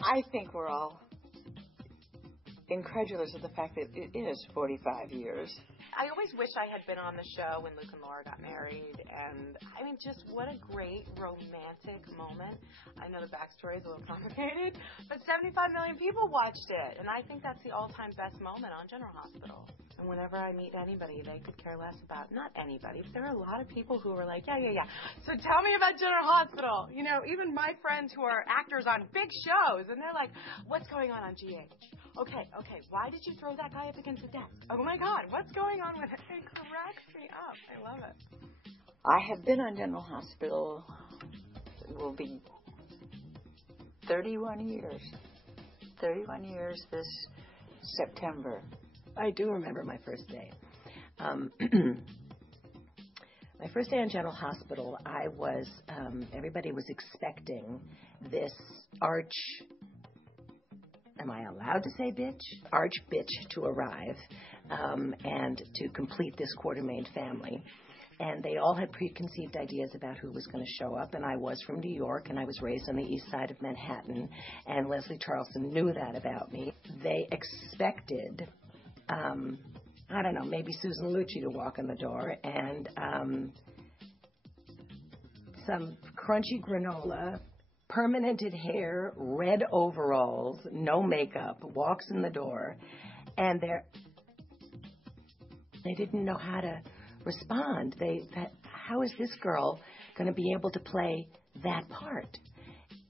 I think we're all incredulous of the fact that it is 45 years. I always wish I had been on the show when Luke and Laura got married, and I mean, just what a great romantic moment. I know the backstory is a little complicated, but 75 million people watched it, and I think that's the all-time best moment on General Hospital. And whenever I meet anybody, they could care less about, not anybody, but there are a lot of people who are like, yeah. So tell me about General Hospital. You know, even my friends who are actors on big shows, and they're like, what's going on GH? Okay, why did you throw that guy up against the desk? Oh my God, what's going on with it? It cracks me up. I love it. I have been on General Hospital, it will be 31 years. 31 years this September. I do remember my first day. My first day on General Hospital, everybody was expecting this am I allowed to say bitch? Arch bitch to arrive and to complete this Quartermaine family. And they all had preconceived ideas about who was going to show up. And I was from New York, and I was raised on the east side of Manhattan. And Leslie Charleston knew that about me. They expected, I don't know, maybe Susan Lucci to walk in the door and some crunchy granola, permanented hair, red overalls, no makeup, walks in the door, and they didn't know how to respond. How is this girl going to be able to play that part?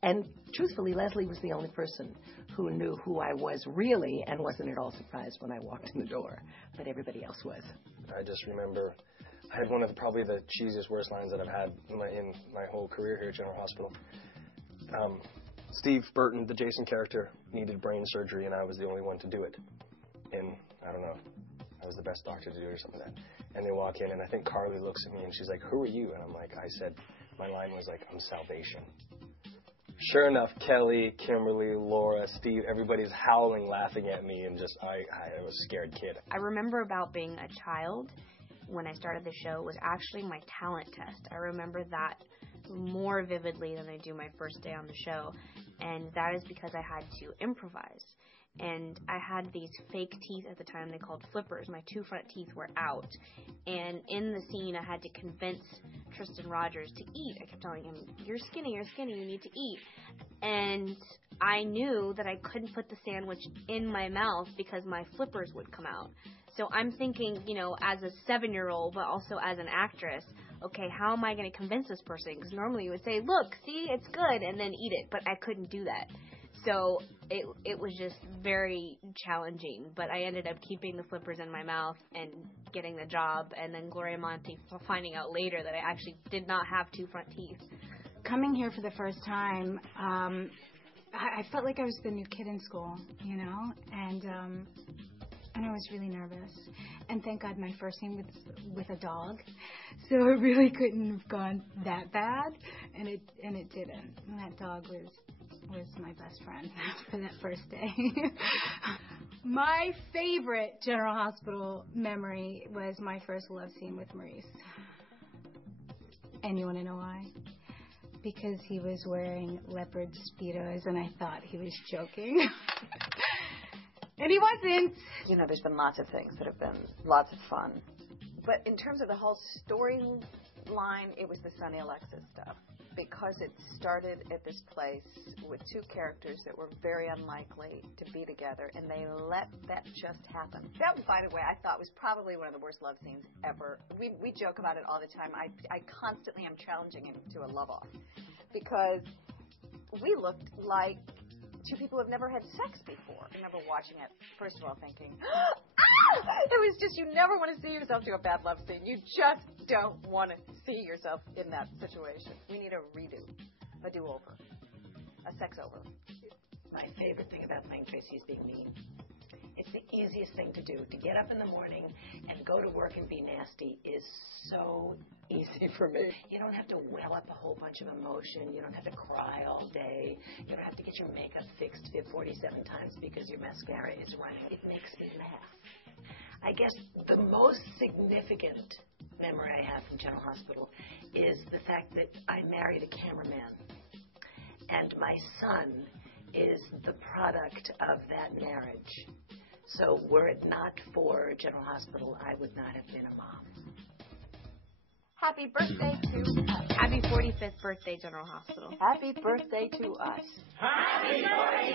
And truthfully, Leslie was the only person who knew who I was really and wasn't at all surprised when I walked in the door, but everybody else was. I just remember I had one of probably the cheesiest, worst lines that I've had in my whole career here at General Hospital. Steve Burton, the Jason character, needed brain surgery, and I was the only one to do it. And I don't know, I was the best doctor to do it or something like that. And they walk in, and I think Carly looks at me, and she's like, "Who are you?" And I said, my line was like, "I'm salvation." Sure enough, Kelly, Kimberly, Laura, Steve, everybody's howling, laughing at me, and just, I was a scared kid. I remember about being a child when I started the show was actually my talent test. I remember that more vividly than I do my first day on the show, and that is because I had to improvise. And I had these fake teeth at the time they called flippers. My two front teeth were out, and in the scene I had to convince Tristan Rogers to eat. I kept telling him, you're skinny, you need to eat. And I knew that I couldn't put the sandwich in my mouth because my flippers would come out. So I'm thinking, as a 7-year-old, but also as an actress, okay, how am I going to convince this person? Because normally you would say, look, see, it's good, and then eat it. But I couldn't do that. So it was just very challenging. But I ended up keeping the flippers in my mouth and getting the job. And then Gloria Monty finding out later that I actually did not have two front teeth. Coming here for the first time, I felt like I was the new kid in school, and I was really nervous. And thank God my first scene was with a dog, so it really couldn't have gone that bad, and it didn't. And that dog was my best friend for that first day. My favorite General Hospital memory was my first love scene with Maurice. And you want to know why? Because he was wearing leopard Speedos, and I thought he was joking. And he wasn't. There's been lots of things that have been lots of fun. But in terms of the whole storyline, it was the Sonny Alexis stuff. Because it started at this place with two characters that were very unlikely to be together, and they let that just happen. That, by the way, I thought was probably one of the worst love scenes ever. We joke about it all the time. I constantly am challenging him to a love-off because we looked like two people who have never had sex before. I remember watching it, first of all, thinking, it was just, you never want to see yourself do a bad love scene. You just don't want to see yourself in that situation. We need a redo, a do-over, a sex-over. My favorite thing about playing Tracy is being mean. It's the easiest thing to do. To get up in the morning and go to work and be nasty is so easy for me. You don't have to well up a whole bunch of emotion. You don't have to cry all day. You don't have to get your makeup fixed 47 times because your mascara is running. It makes me laugh. I guess the most significant memory I have from General Hospital is the fact that I married a cameraman. And my son is the product of that marriage. So were it not for General Hospital, I would not have been a mom. Happy birthday to us. Happy 45th birthday, General Hospital. Happy birthday to us. Happy birthday!